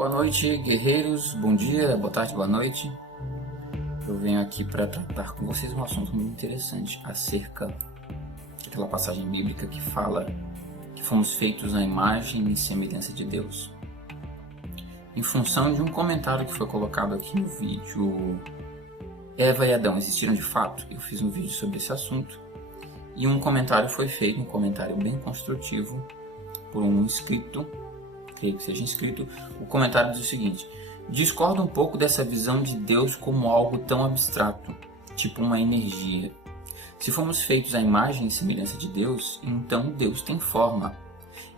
Boa noite, guerreiros. Bom dia, boa tarde, boa noite. Eu venho aqui para tratar com vocês um assunto muito interessante acerca daquela passagem bíblica que fala que fomos feitos à imagem e semelhança de Deus. Em função de um comentário que foi colocado aqui no vídeo Eva e Adão existiram de fato, eu fiz um vídeo sobre esse assunto e um comentário foi feito, um comentário bem construtivo por um inscrito, creio que seja inscrito. O comentário diz o seguinte: discordo um pouco dessa visão de Deus como algo tão abstrato, tipo uma energia. Se fomos feitos à imagem e semelhança de Deus, então Deus tem forma.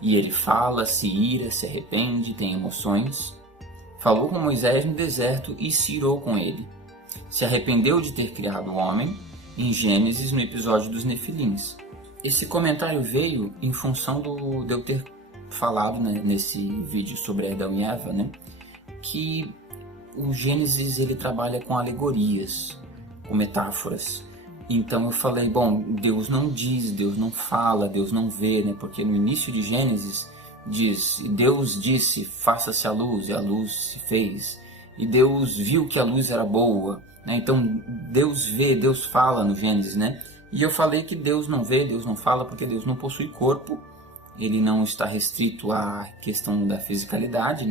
E ele fala, se ira, se arrepende, tem emoções. Falou com Moisés no deserto e se irou com ele. Se arrependeu de ter criado o homem, em Gênesis, no episódio dos Nefilins. Esse comentário veio em função de eu ter falado, nesse vídeo sobre Adão e Eva, que o Gênesis ele trabalha com alegorias, com metáforas. Então eu falei, bom, Deus não diz, Deus não fala, Deus não vê, porque no início de Gênesis diz, Deus disse, faça-se a luz, e a luz se fez. E Deus viu que a luz era boa, Então Deus vê, Deus fala no Gênesis, E eu falei que Deus não vê, Deus não fala, porque Deus não possui corpo, ele não está restrito à questão da fisicalidade,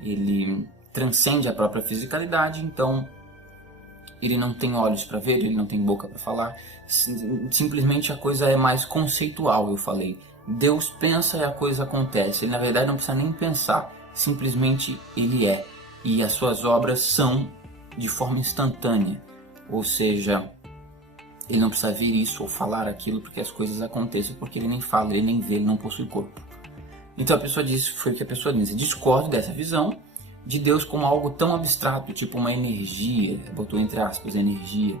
Ele transcende a própria fisicalidade, então ele não tem olhos para ver, ele não tem boca para falar, simplesmente a coisa é mais conceitual, eu falei. Deus pensa e a coisa acontece, ele na verdade não precisa nem pensar, simplesmente ele é, e as suas obras são de forma instantânea, ou seja, ele não precisa ver isso ou falar aquilo porque as coisas acontecem, porque ele nem fala, ele nem vê, ele não possui corpo. Então a pessoa disse, foi o que a pessoa disse, discordo dessa visão de Deus como algo tão abstrato, tipo uma energia, botou entre aspas, energia.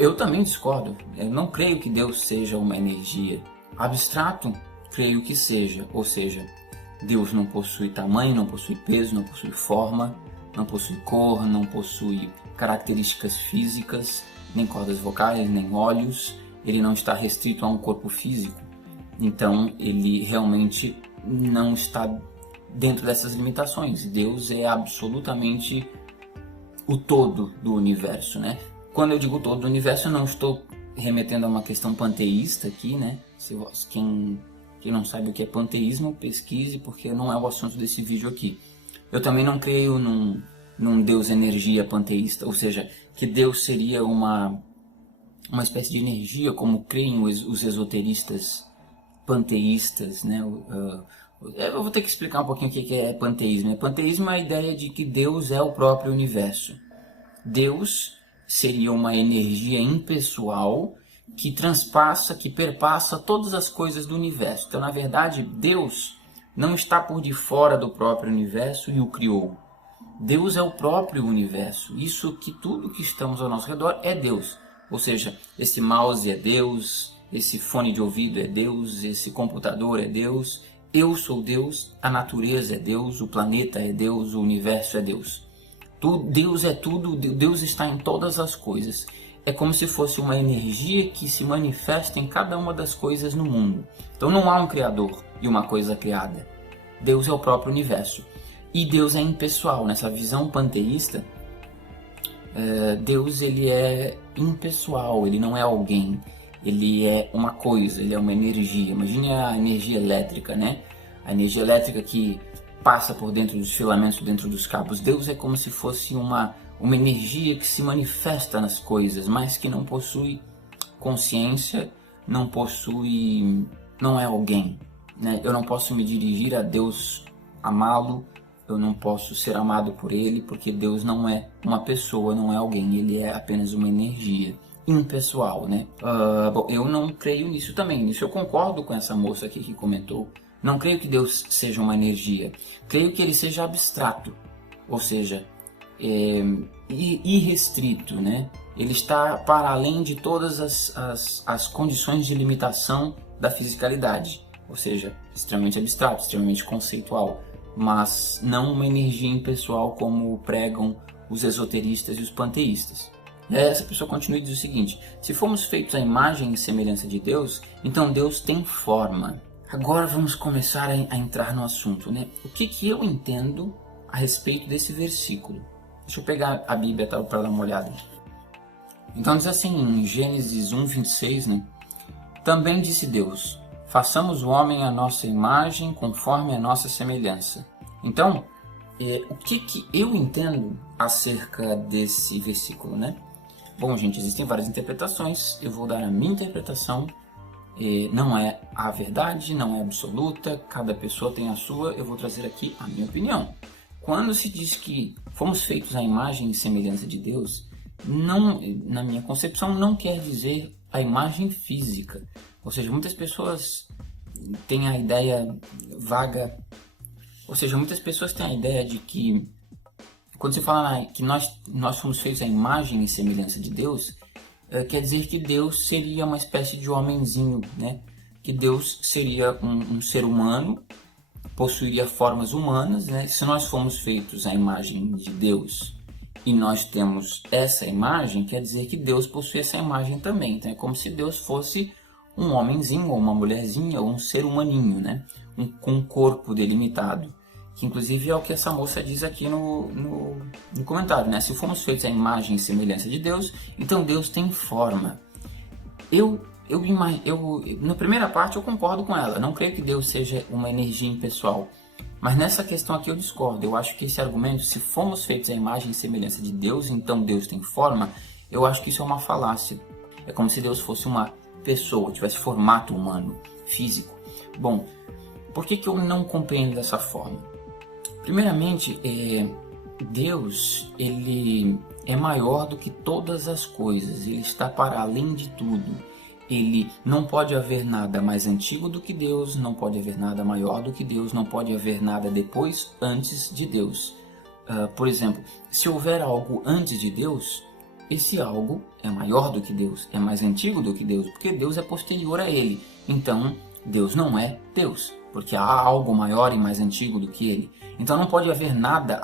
Eu também discordo, eu não creio que Deus seja uma energia. Abstrato, creio que seja, ou seja, Deus não possui tamanho, não possui peso, não possui forma, não possui cor, não possui características físicas, nem cordas vocais, nem olhos, ele não está restrito a um corpo físico, então ele realmente não está dentro dessas limitações. Deus é absolutamente o todo do universo, Quando eu digo todo do universo, eu não estou remetendo a uma questão panteísta aqui, Quem não sabe o que é panteísmo, pesquise, porque não é o assunto desse vídeo aqui. Eu também não creio num Deus energia panteísta, ou seja, que Deus seria uma espécie de energia, como creem os esoteristas panteístas, Eu vou ter que explicar um pouquinho o que é panteísmo. Panteísmo é a ideia de que Deus é o próprio universo. Deus seria uma energia impessoal que transpassa, que perpassa todas as coisas do universo. Então, na verdade, Deus não está por de fora do próprio universo e o criou. Deus é o próprio universo. Isso que tudo que estamos ao nosso redor é Deus. Ou seja, esse mouse é Deus, esse fone de ouvido é Deus, esse computador é Deus, eu sou Deus, a natureza é Deus, o planeta é Deus, o universo é Deus. Deus é tudo, Deus está em todas as coisas. É como se fosse uma energia que se manifesta em cada uma das coisas no mundo. Então não há um criador e uma coisa criada. Deus é o próprio universo. E Deus é impessoal. Nessa visão panteísta, Deus ele é impessoal, ele não é alguém. Ele é uma coisa, ele é uma energia. Imagine a energia elétrica, A energia elétrica que passa por dentro dos filamentos, dentro dos cabos. Deus é como se fosse uma energia que se manifesta nas coisas, mas que não possui consciência, não é alguém. Eu não posso me dirigir a Deus, amá-lo, eu não posso ser amado por ele, porque Deus não é uma pessoa, não é alguém, ele é apenas uma energia impessoal, Bom, eu não creio nisso também, nisso eu concordo com essa moça aqui que comentou. Não creio que Deus seja uma energia, creio que ele seja abstrato, ou seja, irrestrito, Ele está para além de todas as condições de limitação da fisicalidade, ou seja, extremamente abstrato, extremamente conceitual, mas não uma energia impessoal como pregam os esoteristas e os panteístas. E aí essa pessoa continua e diz o seguinte: se fomos feitos à imagem e semelhança de Deus, então Deus tem forma. Agora vamos começar a entrar no assunto, O que eu entendo a respeito desse versículo. Deixa eu pegar a Bíblia para dar uma olhada. Então diz assim em Gênesis 1:26, né? Também disse Deus: façamos o homem à nossa imagem, conforme a nossa semelhança. Então, o que eu entendo acerca desse versículo, né? Bom, gente, existem várias interpretações. Eu vou dar a minha interpretação. Não é a verdade, não é absoluta. Cada pessoa tem a sua. Eu vou trazer aqui a minha opinião. Quando se diz que fomos feitos à imagem e semelhança de Deus, não, na minha concepção, não quer dizer a imagem física. Ou seja, muitas pessoas têm a ideia vaga, de que quando se fala que nós fomos feitos à imagem e semelhança de Deus, quer dizer que Deus seria uma espécie de homenzinho, né? Que Deus seria um ser humano, possuiria formas humanas, né? Se nós fomos feitos à imagem de Deus e nós temos essa imagem, quer dizer que Deus possui essa imagem também. Então é como se Deus fosse um homenzinho, ou uma mulherzinha, ou um ser humaninho, né? Com um corpo delimitado. Que inclusive é o que essa moça diz aqui no comentário, né? Se fomos feitos à imagem e semelhança de Deus, então Deus tem forma. Na primeira parte eu concordo com ela, não creio que Deus seja uma energia impessoal. Mas nessa questão aqui eu discordo. Eu acho que esse argumento, se fomos feitos à imagem e semelhança de Deus, então Deus tem forma, eu acho que isso é uma falácia. É como se Deus fosse uma pessoa, tivesse formato humano, físico. Bom, por que eu não compreendo dessa forma? Primeiramente, Deus, ele é maior do que todas as coisas, ele está para além de tudo. Ele não pode haver nada mais antigo do que Deus, não pode haver nada maior do que Deus, não pode haver nada depois, antes de Deus. Por exemplo, se houver algo antes de Deus, esse algo é maior do que Deus, é mais antigo do que Deus, porque Deus é posterior a ele. Então, Deus não é Deus, porque há algo maior e mais antigo do que ele. Então não pode haver nada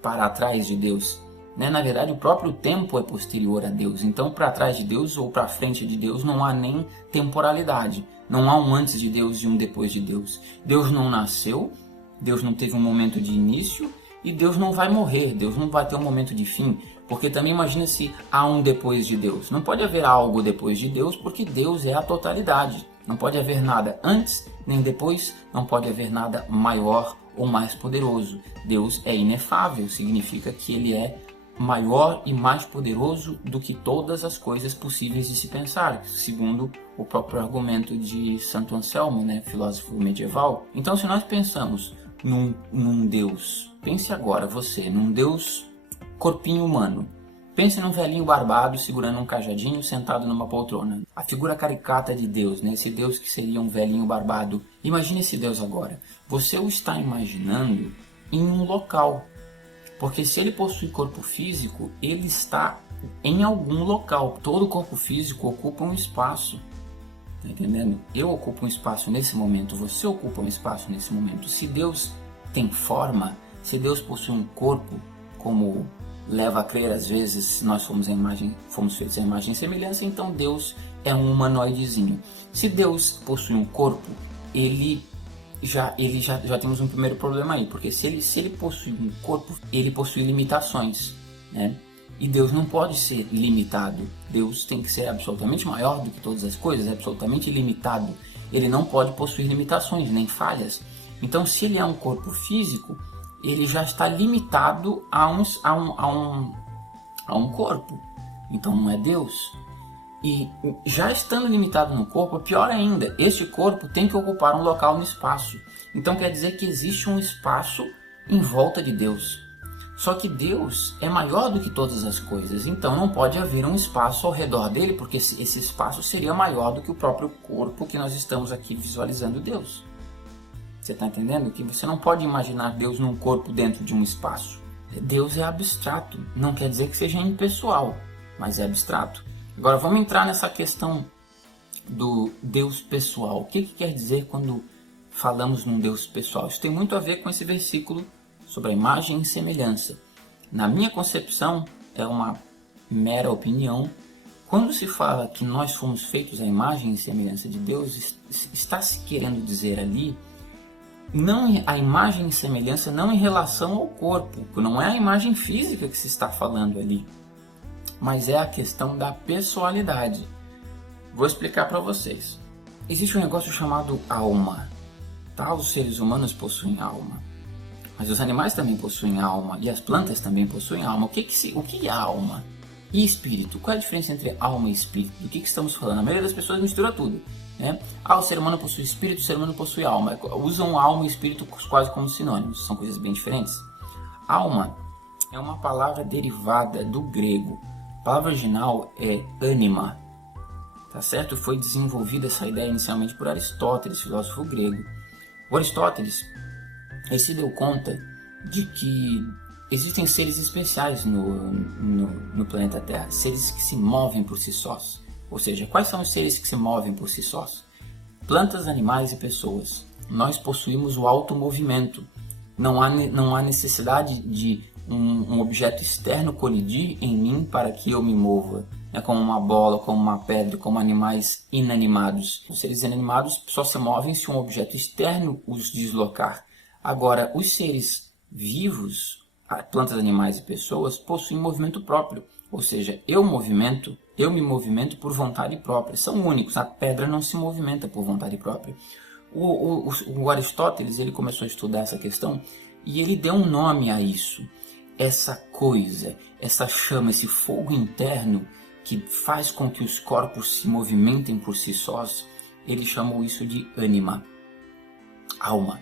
para trás de Deus. Na verdade, o próprio tempo é posterior a Deus. Então, para trás de Deus ou para frente de Deus não há nem temporalidade. Não há um antes de Deus e um depois de Deus. Deus não nasceu, Deus não teve um momento de início e Deus não vai morrer. Deus não vai ter um momento de fim. Porque também imagina se há um depois de Deus. Não pode haver algo depois de Deus porque Deus é a totalidade. Não pode haver nada antes nem depois, não pode haver nada maior ou mais poderoso. Deus é inefável, significa que ele é maior e mais poderoso do que todas as coisas possíveis de se pensar, segundo o próprio argumento de Santo Anselmo, né, filósofo medieval. Então, se nós pensamos num Deus, pense agora você, num Deus corpinho humano. Pense num velhinho barbado segurando um cajadinho sentado numa poltrona. A figura caricata de Deus, né? Esse Deus que seria um velhinho barbado. Imagine esse Deus agora. Você o está imaginando em um local. Porque se ele possui corpo físico, ele está em algum local. Todo corpo físico ocupa um espaço. Tá entendendo? Eu ocupo um espaço nesse momento, você ocupa um espaço nesse momento. Se Deus tem forma, se Deus possui um corpo, como leva a crer às vezes, nós fomos feitos à imagem e semelhança, então Deus é um humanoidezinho. Se Deus possui um corpo, já temos um primeiro problema aí, porque se ele possui um corpo, ele possui limitações, né? E Deus não pode ser limitado. Deus tem que ser absolutamente maior do que todas as coisas, absolutamente ilimitado. Ele não pode possuir limitações, nem falhas. Então, se ele é um corpo físico, ele já está limitado a um corpo. Então não é Deus. E já estando limitado no corpo, pior ainda, este corpo tem que ocupar um local no espaço. Então quer dizer que existe um espaço em volta de Deus. Só que Deus é maior do que todas as coisas, então não pode haver um espaço ao redor dele, porque esse espaço seria maior do que o próprio corpo que nós estamos aqui visualizando Deus. Você está entendendo? Que você não pode imaginar Deus num corpo dentro de um espaço. Deus é abstrato. Não quer dizer que seja impessoal, mas é abstrato. Agora vamos entrar nessa questão do Deus pessoal. O que quer dizer quando falamos num Deus pessoal? Isso tem muito a ver com esse versículo sobre a imagem e semelhança. Na minha concepção, é uma mera opinião. Quando se fala que nós fomos feitos à imagem e semelhança de Deus, está se querendo dizer ali não a imagem e semelhança não em relação ao corpo, não é a imagem física que se está falando ali, mas é a questão da pessoalidade. Vou explicar para vocês. Existe um negócio chamado alma, tá? Os seres humanos possuem alma, mas os animais também possuem alma e as plantas também possuem alma. O que é alma e espírito? Qual é a diferença entre alma e espírito? Do que estamos falando? A maioria das pessoas mistura tudo, né? O ser humano possui espírito, o ser humano possui alma. Usam alma e espírito quase como sinônimos, são coisas bem diferentes. Alma é uma palavra derivada do grego. A palavra original é ânima, tá certo? Foi desenvolvida essa ideia inicialmente por Aristóteles, filósofo grego. O Aristóteles, ele se deu conta de que existem seres especiais no planeta Terra, seres que se movem por si sós. Ou seja, quais são os seres que se movem por si sós? Plantas, animais e pessoas. Nós possuímos o automovimento. Não há necessidade de um objeto externo colidir em mim para que eu me mova. É como uma bola, como uma pedra, como animais inanimados. Os seres inanimados só se movem se um objeto externo os deslocar. Agora, os seres vivos, plantas, animais e pessoas, possuem movimento próprio. Ou seja, eu me movimento por vontade própria. São únicos. A pedra não se movimenta por vontade própria. O Aristóteles, ele começou a estudar essa questão e ele deu um nome a isso. Essa coisa, essa chama, esse fogo interno que faz com que os corpos se movimentem por si sós, ele chamou isso de ânima, alma.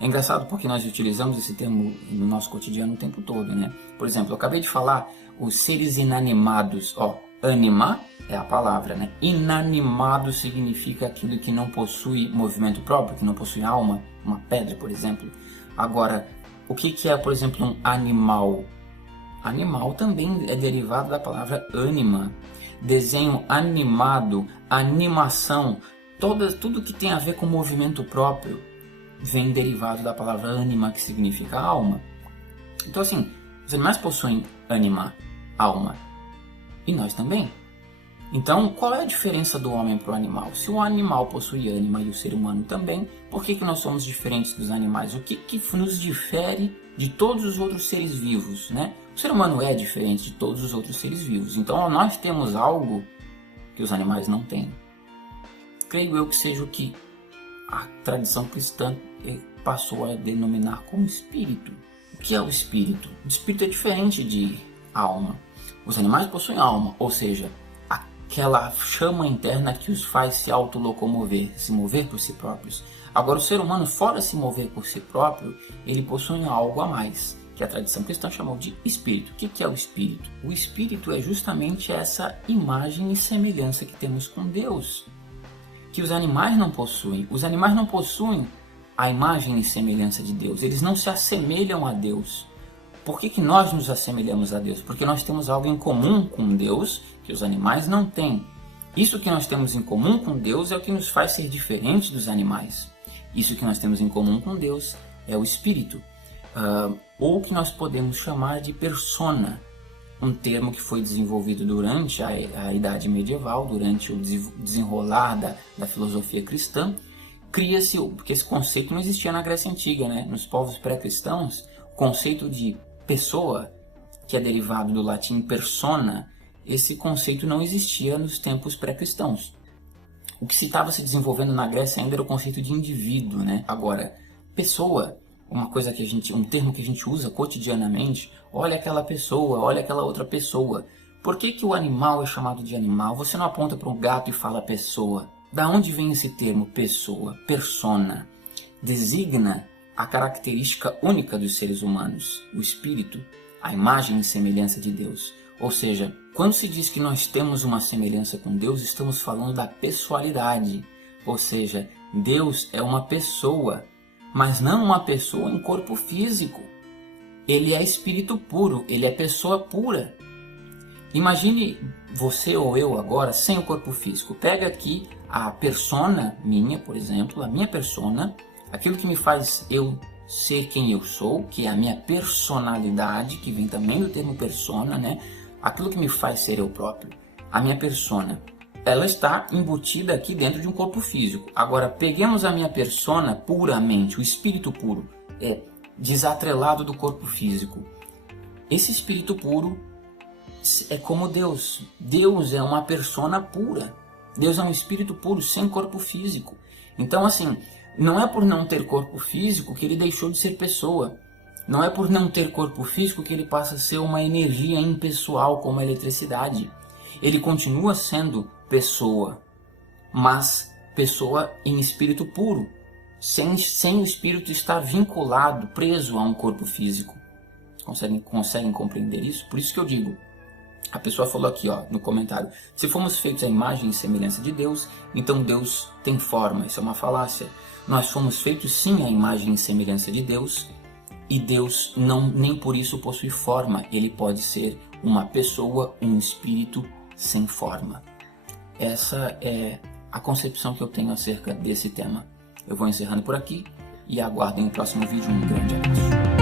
É engraçado porque nós utilizamos esse termo no nosso cotidiano o tempo todo, né? Por exemplo, eu acabei de falar os seres inanimados, ânima é a palavra, né? Inanimado significa aquilo que não possui movimento próprio, que não possui alma, uma pedra, por exemplo. Agora, o que é, por exemplo, um animal? Animal também é derivado da palavra ânima. Desenho animado, animação, tudo que tem a ver com movimento próprio vem derivado da palavra ânima, que significa alma. Então, assim, os animais possuem ânima, alma, e nós também. Então, qual é a diferença do homem para o animal? Se o animal possui ânima e o ser humano também, por que nós somos diferentes dos animais? O que nos difere de todos os outros seres vivos, né? O ser humano é diferente de todos os outros seres vivos. Então, nós temos algo que os animais não têm. Creio eu que seja o que a tradição cristã passou a denominar como espírito. O que é o espírito? O espírito é diferente de alma. Os animais possuem alma, ou seja, aquela chama interna que os faz se autolocomover, se mover por si próprios. Agora, o ser humano, fora se mover por si próprio, ele possui algo a mais, que a tradição cristã chamou de espírito. O que é o espírito? O espírito é justamente essa imagem e semelhança que temos com Deus, que os animais não possuem. Os animais não possuem a imagem e semelhança de Deus, eles não se assemelham a Deus. Por que nós nos assemelhamos a Deus? Porque nós temos algo em comum com Deus que os animais não têm. Isso que nós temos em comum com Deus é o que nos faz ser diferentes dos animais. Isso que nós temos em comum com Deus é o espírito, ou que nós podemos chamar de persona, um termo que foi desenvolvido durante a Idade Medieval, durante o desenrolar da filosofia cristã. Cria-se, porque esse conceito não existia na Grécia Antiga, né? Nos povos pré-cristãos, o conceito de pessoa, que é derivado do latim persona, esse conceito não existia nos tempos pré-cristãos. O que se estava se desenvolvendo na Grécia ainda era o conceito de indivíduo, né? Agora, pessoa, um termo que a gente usa cotidianamente, olha aquela pessoa, olha aquela outra pessoa. Por que o animal é chamado de animal? Você não aponta para um gato e fala pessoa. Da onde vem esse termo pessoa, persona? Designa a característica única dos seres humanos, o espírito, a imagem e semelhança de Deus. Ou seja, quando se diz que nós temos uma semelhança com Deus, estamos falando da pessoalidade. Ou seja, Deus é uma pessoa, mas não uma pessoa em corpo físico. Ele é espírito puro, ele é pessoa pura. Imagine você ou eu agora sem o corpo físico. Pega aqui a persona minha, por exemplo, a minha persona, aquilo que me faz eu ser quem eu sou, que é a minha personalidade, que vem também do termo persona, né? Aquilo que me faz ser eu próprio, a minha persona. ela está embutida aqui dentro de um corpo físico. Agora, peguemos a minha persona puramente, o espírito puro, desatrelado do corpo físico. Esse espírito puro é como Deus. Deus é uma persona pura. Deus é um espírito puro, sem corpo físico. Então, assim, não é por não ter corpo físico que ele deixou de ser pessoa. Não é por não ter corpo físico que ele passa a ser uma energia impessoal, como a eletricidade. Ele continua sendo pessoa, mas pessoa em espírito puro, sem o espírito estar vinculado, preso a um corpo físico. Conseguem compreender isso? Por isso que eu digo, a pessoa falou aqui no comentário, se fomos feitos à imagem e semelhança de Deus, então Deus tem forma. Isso é uma falácia. Nós fomos feitos sim à imagem e semelhança de Deus, e Deus nem por isso possui forma. Ele pode ser uma pessoa, um espírito sem forma. Essa é a concepção que eu tenho acerca desse tema. Eu vou encerrando por aqui e aguardem o próximo vídeo. Um grande abraço.